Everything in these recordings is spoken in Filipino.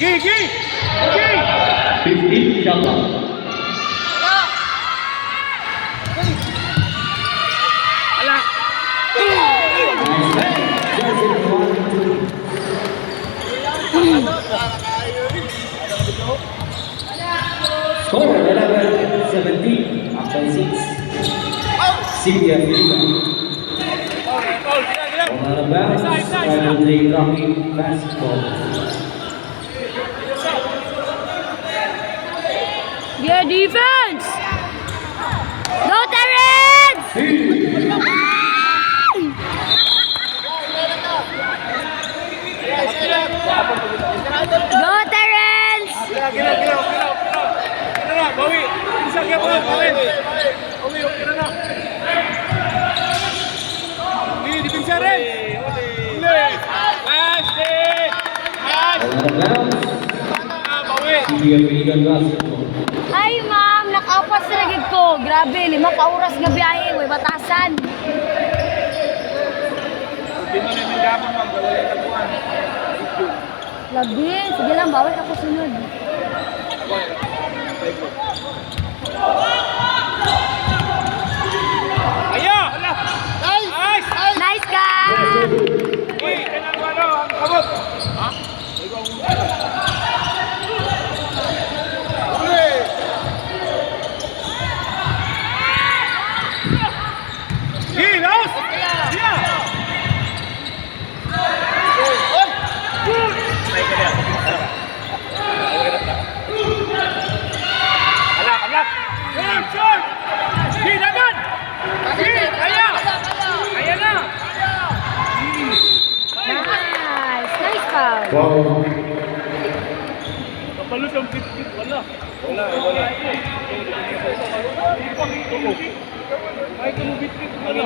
Gigi! 15 shot clock. Alak! Score 11-17 after 6. Cynthia Filipa. On out of bounds, final day rocking basketball. Yeah, defense! Go, Terrence! Go, Terrence! Gila. Na, bawi. Bisa kaya bawi. Bawi, okay na. Ini dipinsa rin. Last day. On out of bounds, Bawi. Cynthia Filipa basketball. Ay, ma'am, nakaupas na lagid ko. Grabe, 5 ka oras nga biyahe. Way batasan. Di man namin gapon, ma'am. Wala yung taguan. Labi, sige lang, bawal ako sunod. Ayo! Nice! Nice ka! Uy, kailan mo ano? Ang kabot! Ha? Uli! Gilos! Yeah! Alak! Short! Ginagan! Kaya na! Nice! Nice foul. Wow. Kapalus ang pit-pit. Wala. Ay, kung bit-pit. Wala.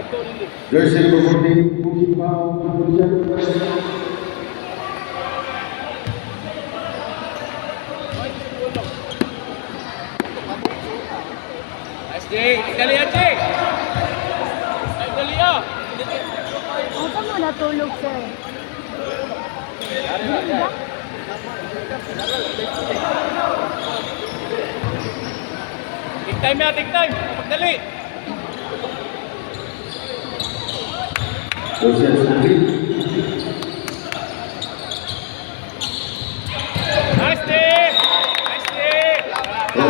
Ato nili. Jersey number 14, pushing foul, position. Nice, Jay. Dali yan, Jay. Ay, dali yan. Ano ka mo natulog, sir? Take time yan, take time. Magdali. Position complete. Nice, Jay. Nice, Jay. Wala.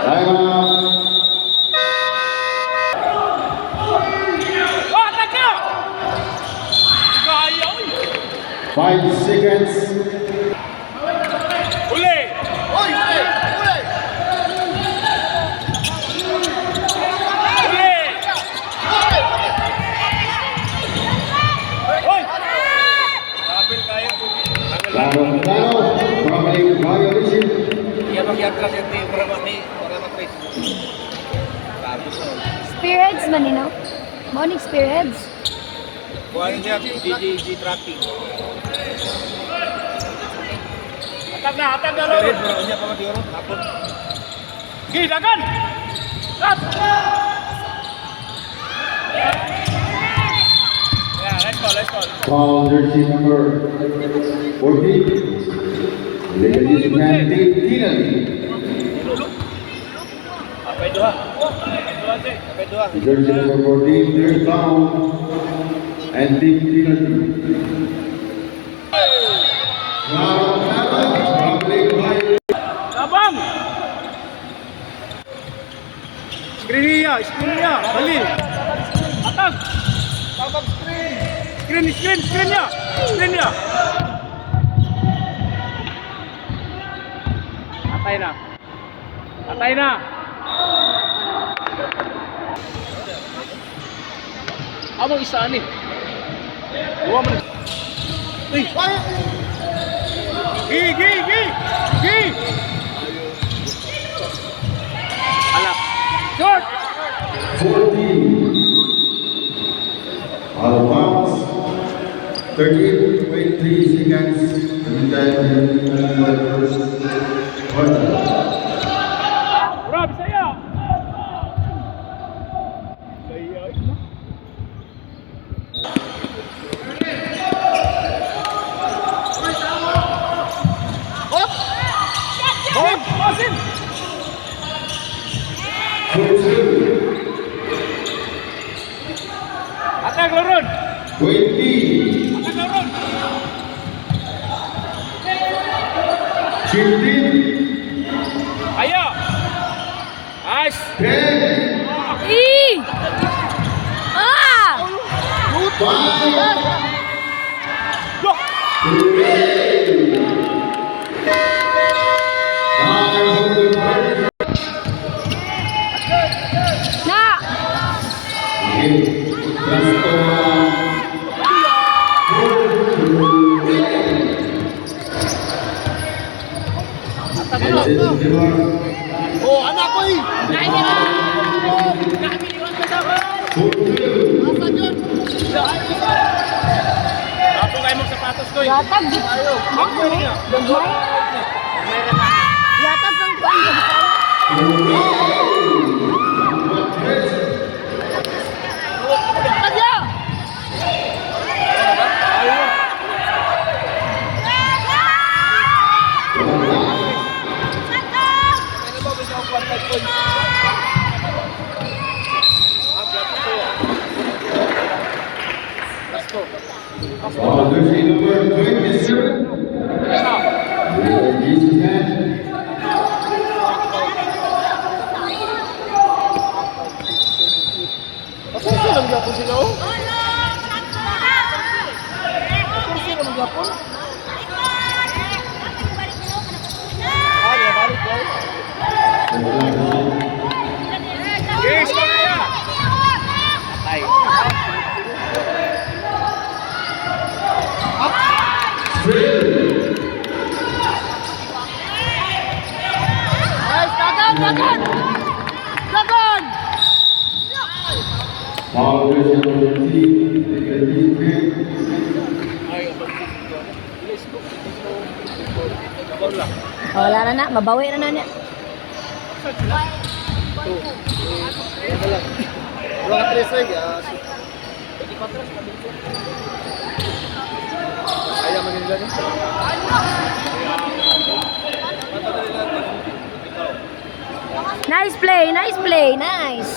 Time out. Oh, attack na! Gaya, uy. 5 seconds. Uli! Uli! Hoy! Kapil kayo. Laro. Babalik violation. Iya mag-atras yung team para matris. Spearheads man, you know? Morning spearheads. Buhayin niya, GG tracking. Atag na, Lolo. Spearheads, niya pa matiyoro. Tapon. Gidagan! Stop! Yeah, let's go. Foul jersey number 14. Ladies and gentlemen, penalty. Apay dua. Apay dua. Jersey number 14, third foul. And team penalty. Babalik violation. Labang! Screen niya. Bali. Atag! Tabang screen niya. Atay na. Amang isa ani. Duwa man. Uy! Gi! Alak. Short! 14. Out of bounds. 13.3 seconds in the first quarter. Bro, Bisaya! Bisaya, no? Hop! Hop! Pasin! Atak, Laron! 20, Atak, Laron! 15, Ayo! Nice! 10, Ah! 5, Go! 4, Na! Oh, anak ko eh! Apo kayo mo sapatos ko eh. Yatag, di tayo. Gagmay? Yatag ang kuwan, gagmay. Kadya! Oh, jersey number 27. Jesus man. Kasi lang gapon sila oh. Kasi lang gapon. Ya balik ko. Yes, kaya. Ay. Nice, dagan, dagan! Dagan! Foul jersey number 15. Oh, wala na na, mabawi na na niya. Mga tres ay ayaw man nila niya. Nice play, nice play, nice.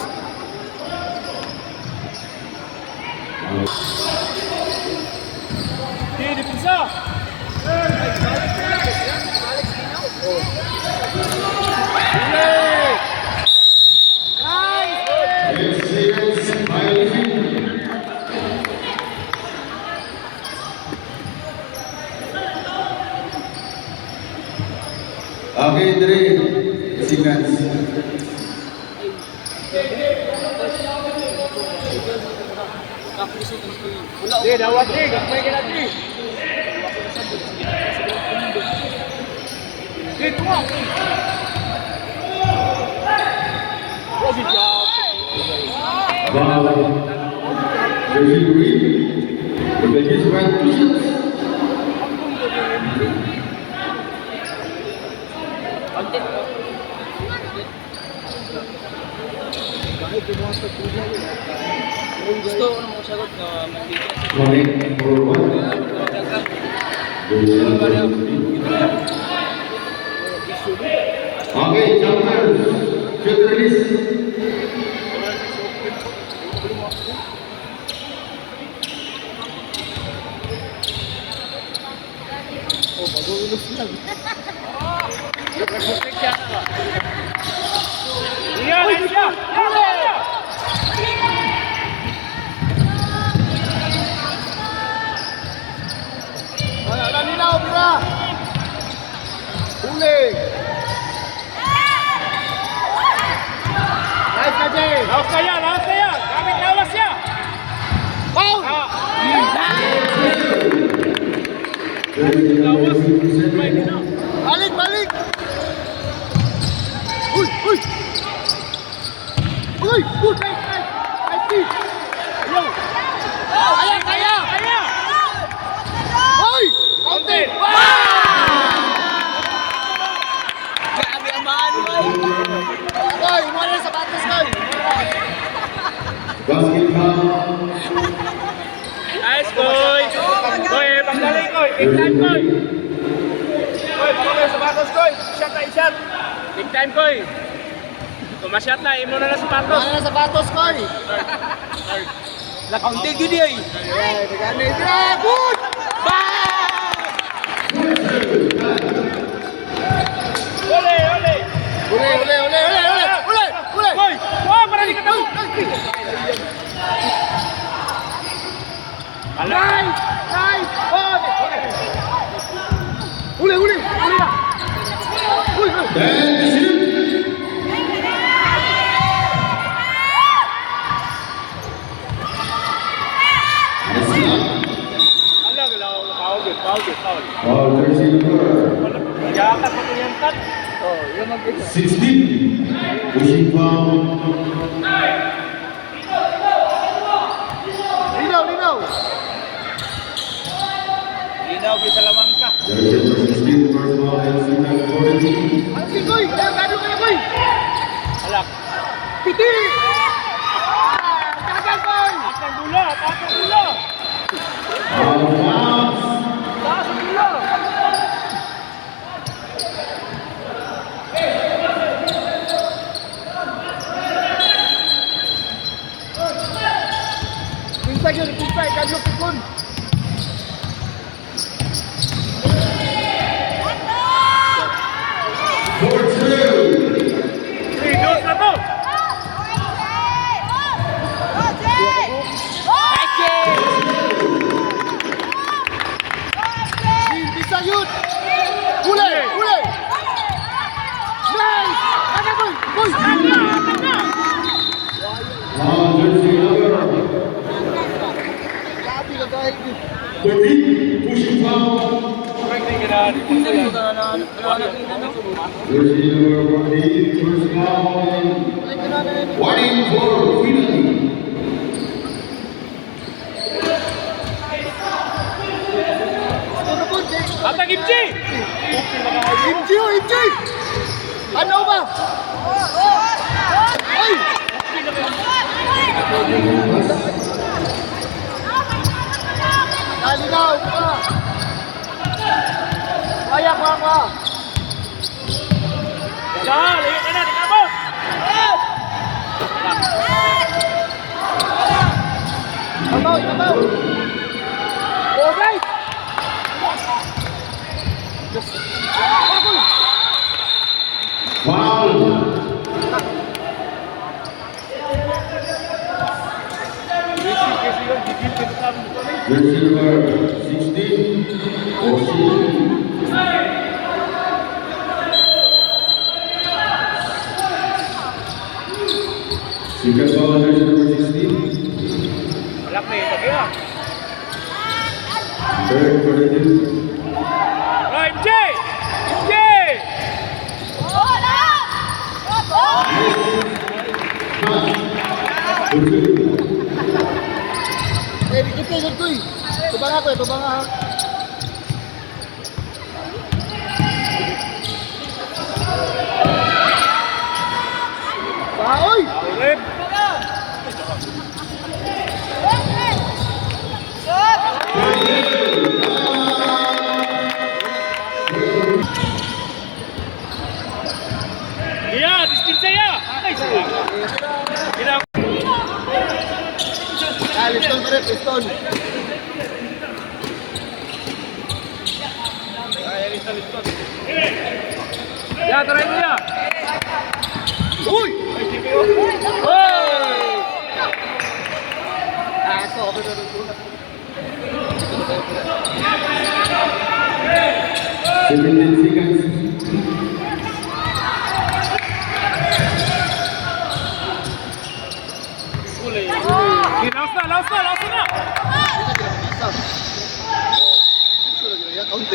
Di depensa. Okay, 3 seconds. Di dawat di, gagmay ka na di. Di tuwa. Oh, si Jao. Foul jersey green. The is one two. Gusto ko nang sagot na mabigyan. Connect for one. Jersey number 15. Okay, jumpers. Shoot release. Oh, magugulos lang. Nag-protect siya. Iyan, iyan! Wala nila, Obra! Huling! Nice na, Jay! Lawas kaya! Lawas kaya! Gamit lawas siya! Foul! Jersey number 57. Balik! Balik! Uy! Uy! Uy! Uy! Nice! Nice! Nice! Yo! Kaya! Kaya! Kaya! Big time, Koy. Koy, baka kayo sapatos, Koy. Shot na, shot. Big time, Koy. Kung ma-shot na, imo na sapatos. Ano na sapatos, Koy? Nakauntil yun eh. Ayan, nag-anay. Good! Ole, ole. Uli! Koy, wow, para di ka tao. Nice! Uli na! Uli! 10 shoot. Alam, foul. Foul, jersey number Yakat mo ko yan, cut. 16. Pushing foul. Linaw! Linaw, kay Salamanca. Jersey number 16, first foul, LC number 14. Ang si Koy! Kado kayo, Koy! Alak. Piti! Kagal, Koy! Atang gula. Out of bounds. Taas ang ulo! Pinsay, kadlo pikon! For two. 3-2 na to. Bisa yun! Uli! Nice! Ano, Koy! Foul, jersey number Grabe ka kahit 13. Pushing foul. Jersey number 14, first foul. Warning for penalty. Atang Imji. Imji! Ano ba? Ay! Nalinaw ka! Kaya ka! Dahil, ayun ka na, di ka mo. Ibabaw! Oh, guys! Foul. Jersey number 16. Second foul, jersey number 16. Alak na yun, sabi ah. Third for the team. Oh, MJ! Eh, dikit ko eh. Tubang ako. Baoy! Rip. Iya, dispensa ya. Ay, Gina. Liston pa rin, liston. Ya, try mo ya. Uy! Hoy! Aso, ako na rin. 17 seconds. Laos na.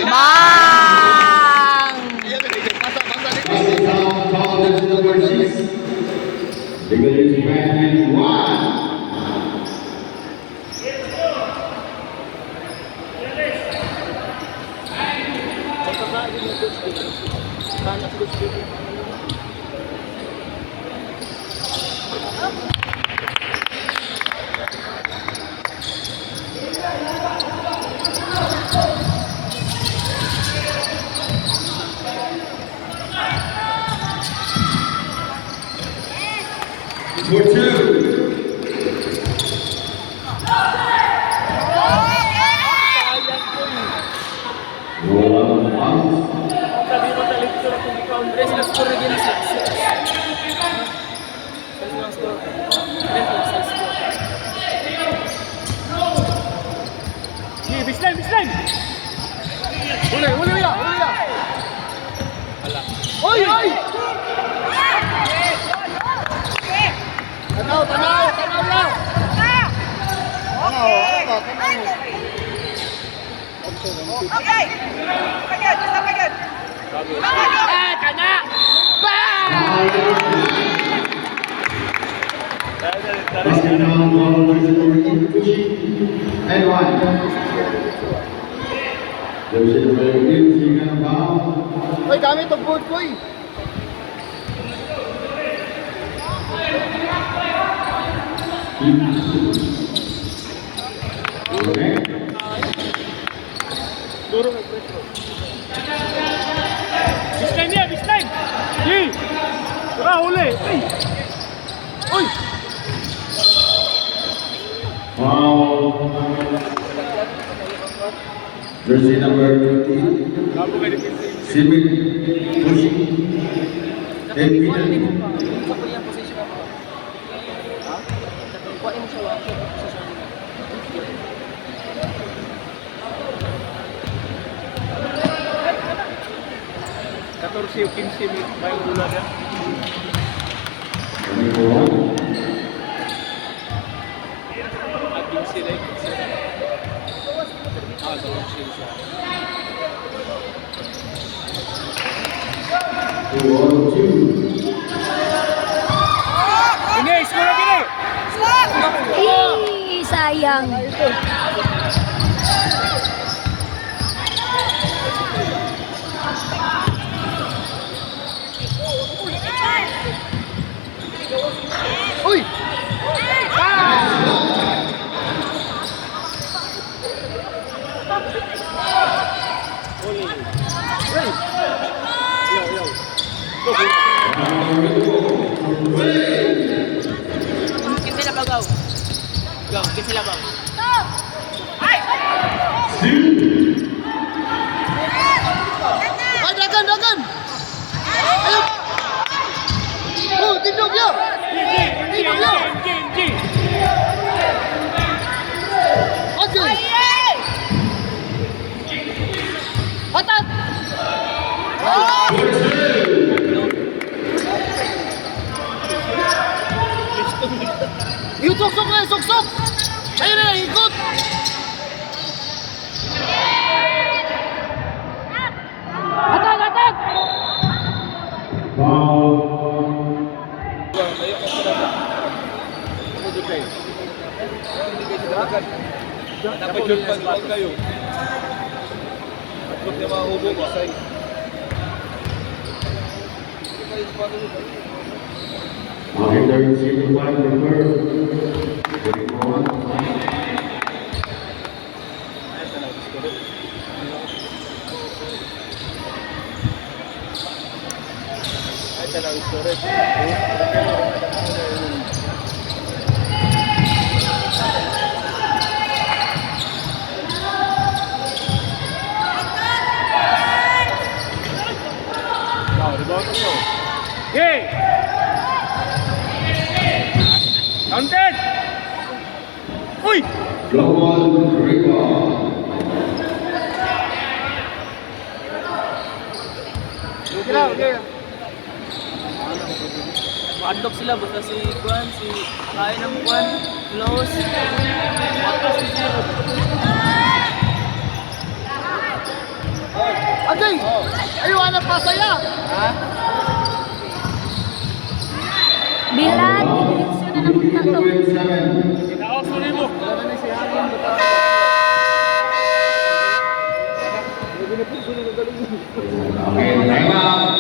Bang! Foul, jersey number 6. Legal is back in 1. for 2. Roll out. Sabi mo talit ko na kung ikaw ang dress na score again sa Bislan! Uli ya! Oy! Tanaw lang! Tanaw! Basket foul called by number 8, Fushi, and 1. Jersey number 8, second foul. Oy, gamit ang board ko eh! Okay. Bislan! Tara, huli! Oy! Foul. Jersey number 20, Labo kayo defensive. Simic, Fushi, and Finley. Katorsi o 15 may gula na. 24. At 15 na 15. Sa 15 siya. 2-2. Ini, score gini! Sayang. Uy! Kita labagaw. Go, kita labaw. Ay, dagan! Ayun! Oh, tindog ya! Tindog ya! Okay! Atat! Yung suksok! Ayun na, ikot! Atat! Foul. Dapat yun pag kayo. Huwag na mahubo ko sa'yo. Okay, third second five number 24. Ay, talagang storage. Okay! Counted! Uy! Global rebound. Okay. Ma-unlock sila basta si Juan, si Kain ng Juan, close. Agay! Ayaw, anak pa saya! Bilat, direksyon na naman na to. Kinaos mo rin mo. Okay, time out.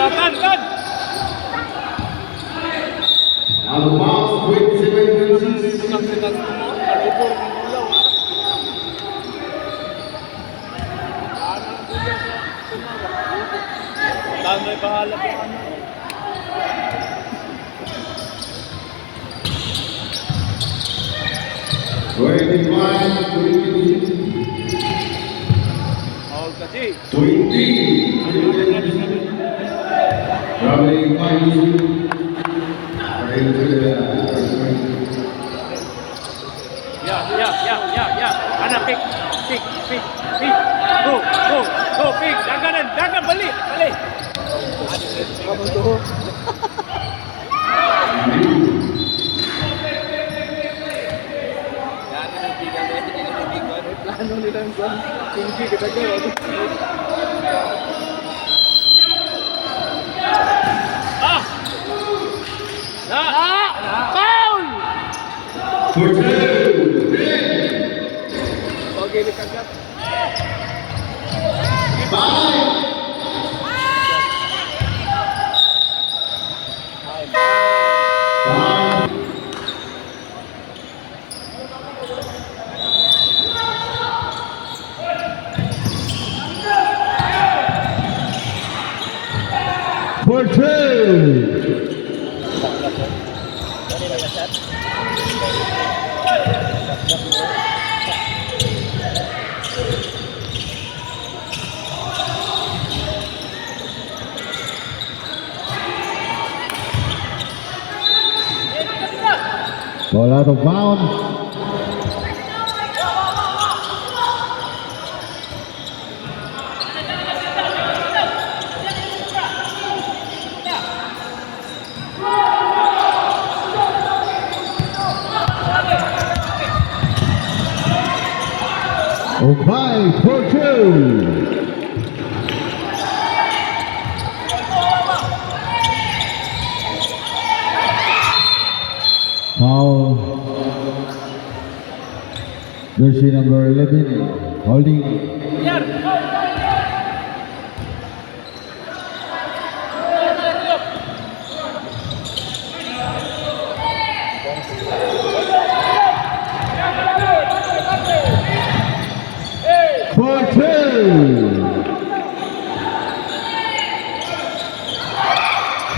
Kan! Now the bounce with 7-6. Sikat-sikat mo mo. Alipor ng ulaw. Dami bahala po. 25, 20, Foul kasi. 20. Traveling 5. Ya. Ana, pick. Go, pick. Dagan, bali. Plano nilang son. Hindi kita ko. Ah! Foul! For 2. Okay, nikagat. 5. For 2. Ball out of bounds. Five for 2. Foul. Jersey number 11, holding. For 2.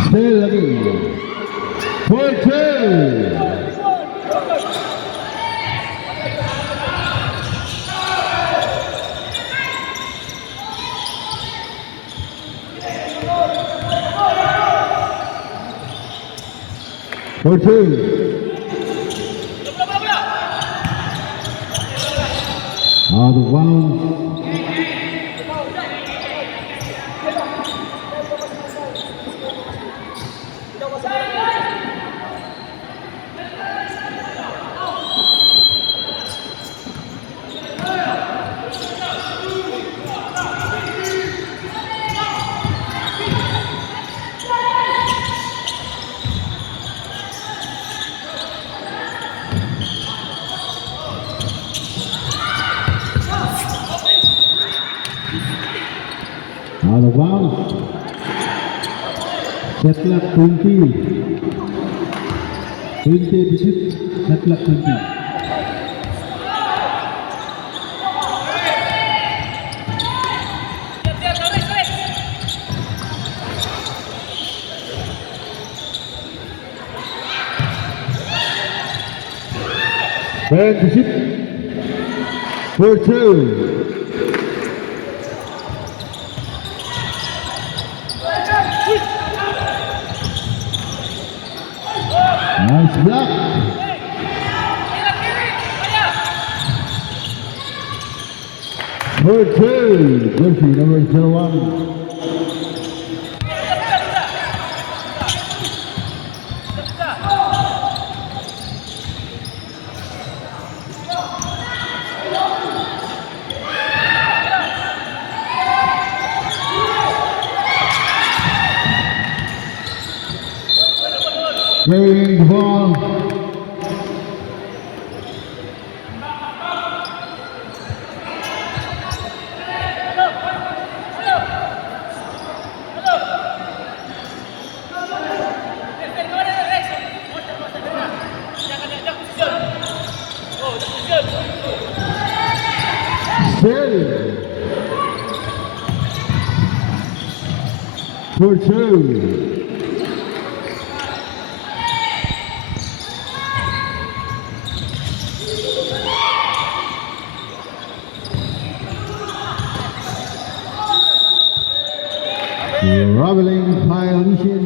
Still again. For 2. For 2. Out of bounds. Out of bounds. Set clock 20. 20 visit. Set clock 20. Third visit. For 2. Nice block. For 2. Jersey number 01. Carrying the ball. Still. For 2. Traveling violation.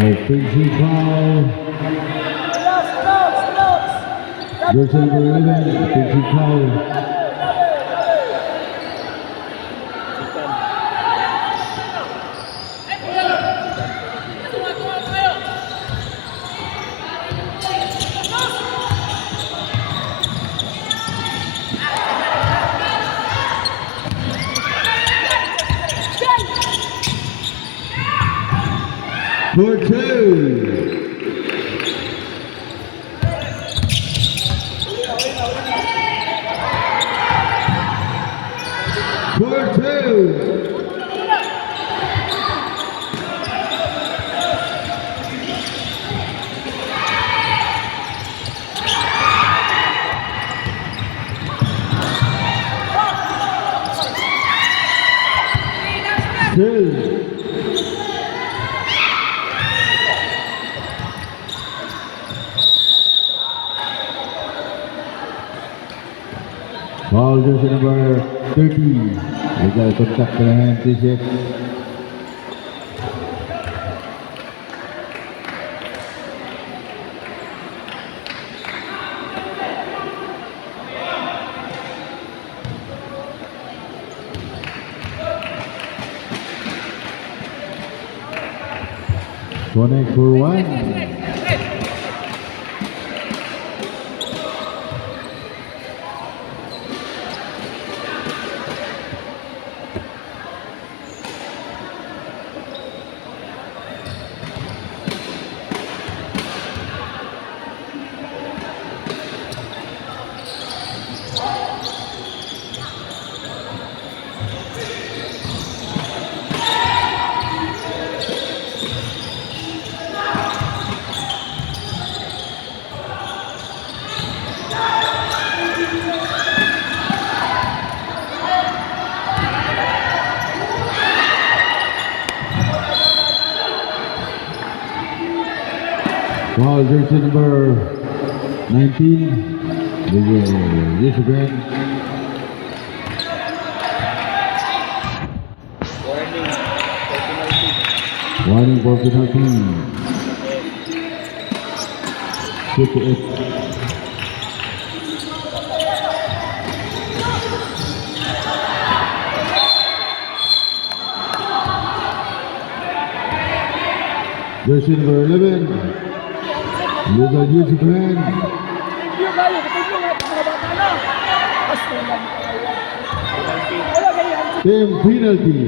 Offensive foul. Jersey number 11, offensive foul. For two. For two. Two. Foul jersey number 30. Legal contact dengan t-shirt. Connect for one. Foul jersey number 19. Yes again. Warning for penalty. 58. Jersey number 11. Legal use of hand. Review kayo, review nga, mga bata na. Basta lang kayo. Wala ganyan. Team penalty.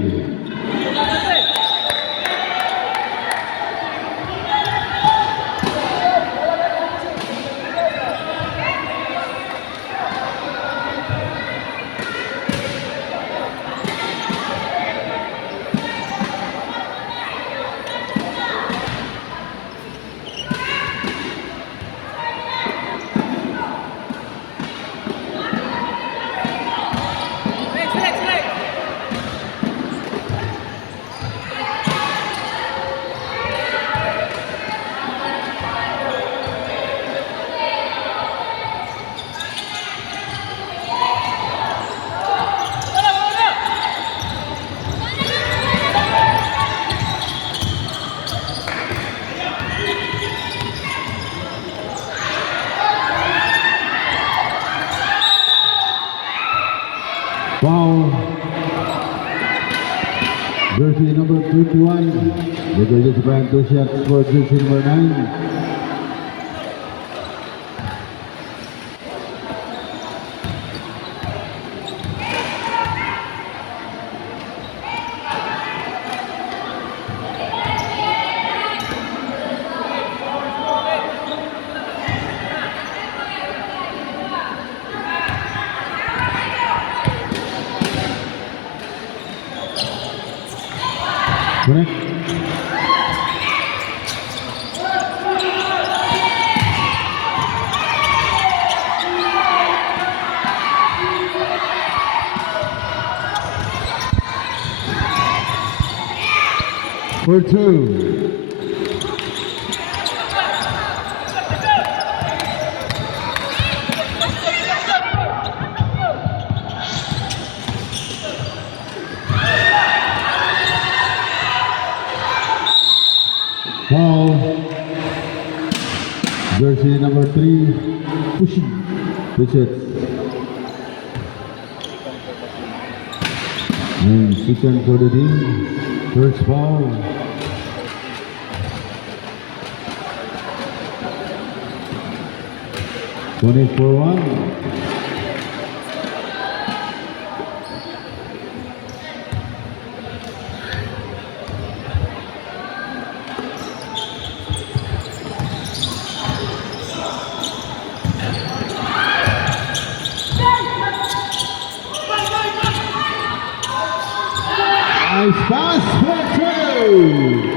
Foul. Jersey number 21. Legal use of hand. 2 shots for jersey number 9. Correct. For two. Foul. Jersey number 3, pushing the Jets. And second for the team, first foul. Twenty for 1. Nice pass for 2.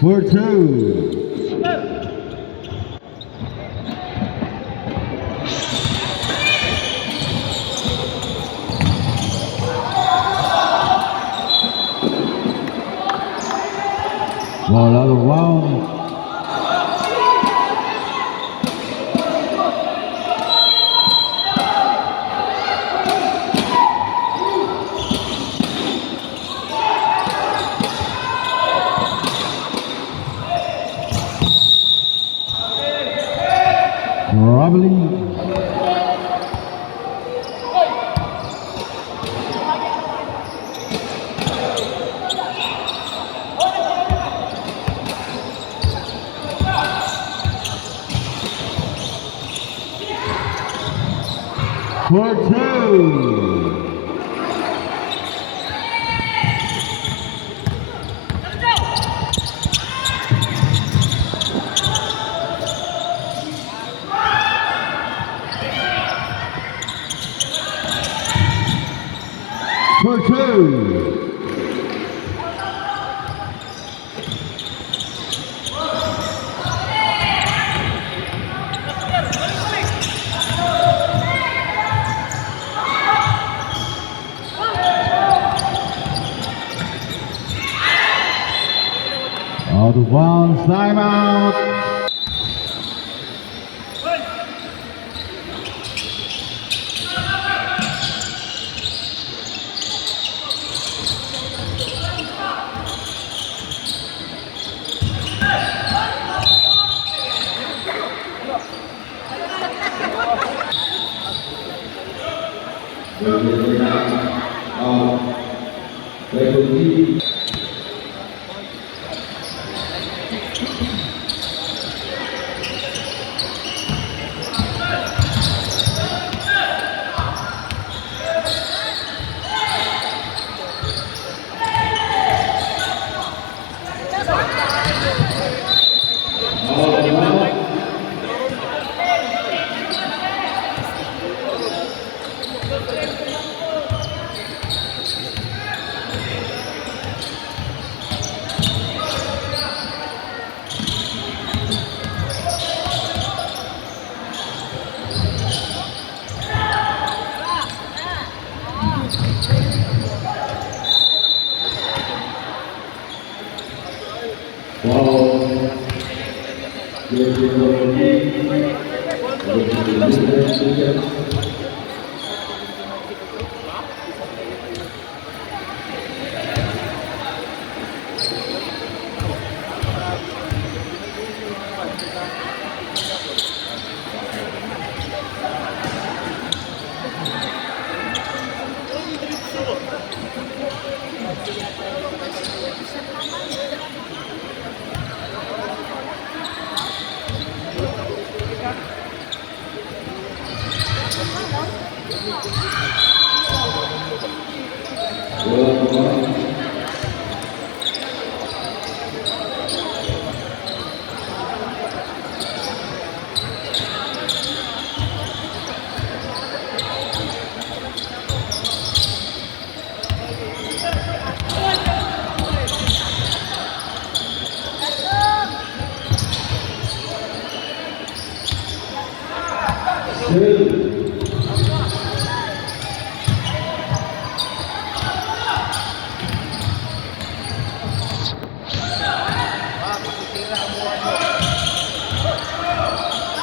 For 2. Ball out of bounds. Robbery. For 2. For 2. Out of bounds, timeout.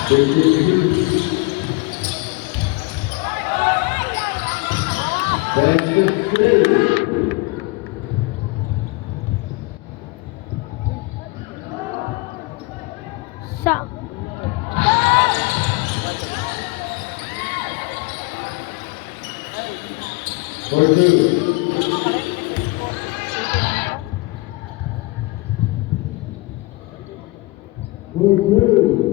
Sa. For two. For two.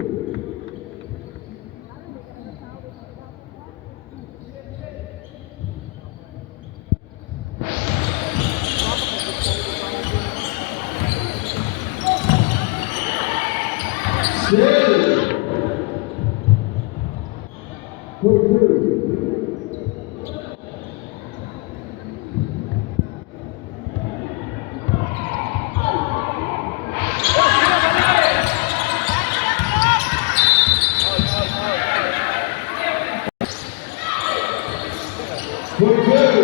Seven. For two. For two.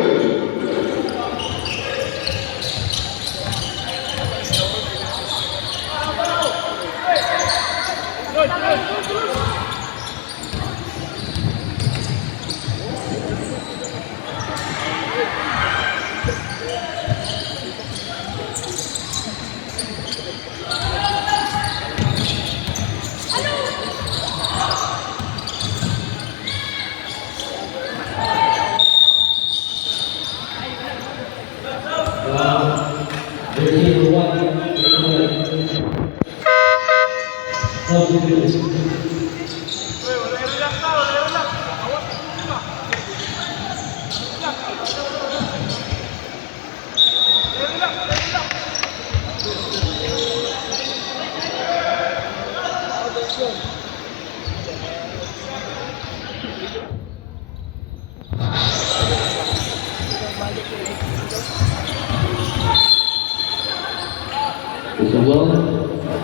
Isabel,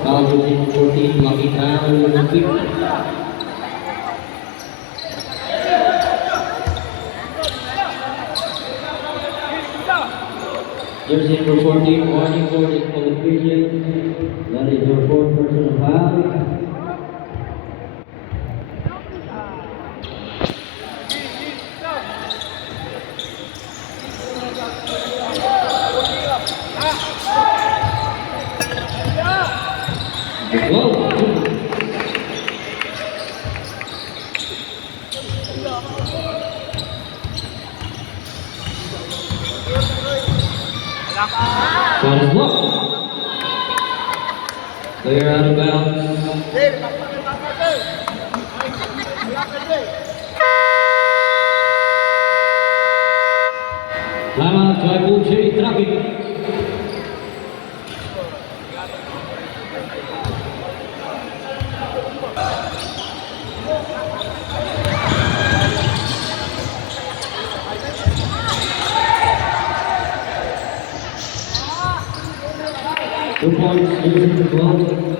kalau di 14 makita Olympic. Jersey number 14, warning for disqualification. That is your fourth personal foul. Shot is blocked. Clear out of bounds. Timeout, Joyful J Traffic. Two points, losing to 12.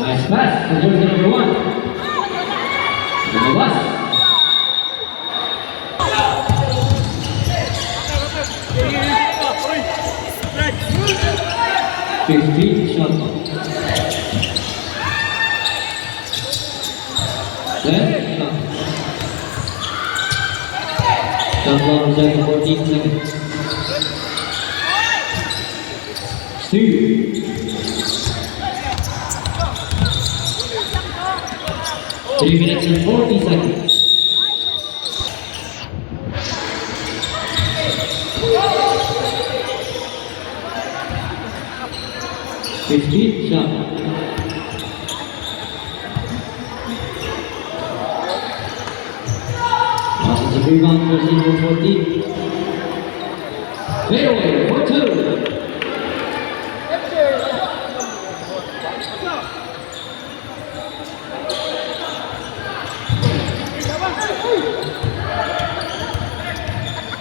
Nice pass to jersey number 1. Lumabas. 15 shot. 10 shot. Shot clock is at 14 seconds. Steve. 3 minutes and 40 seconds. Fifteen shot. Offensive rebound for number 14. Fadeaway for 2.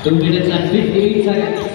Two minutes and 58 seconds.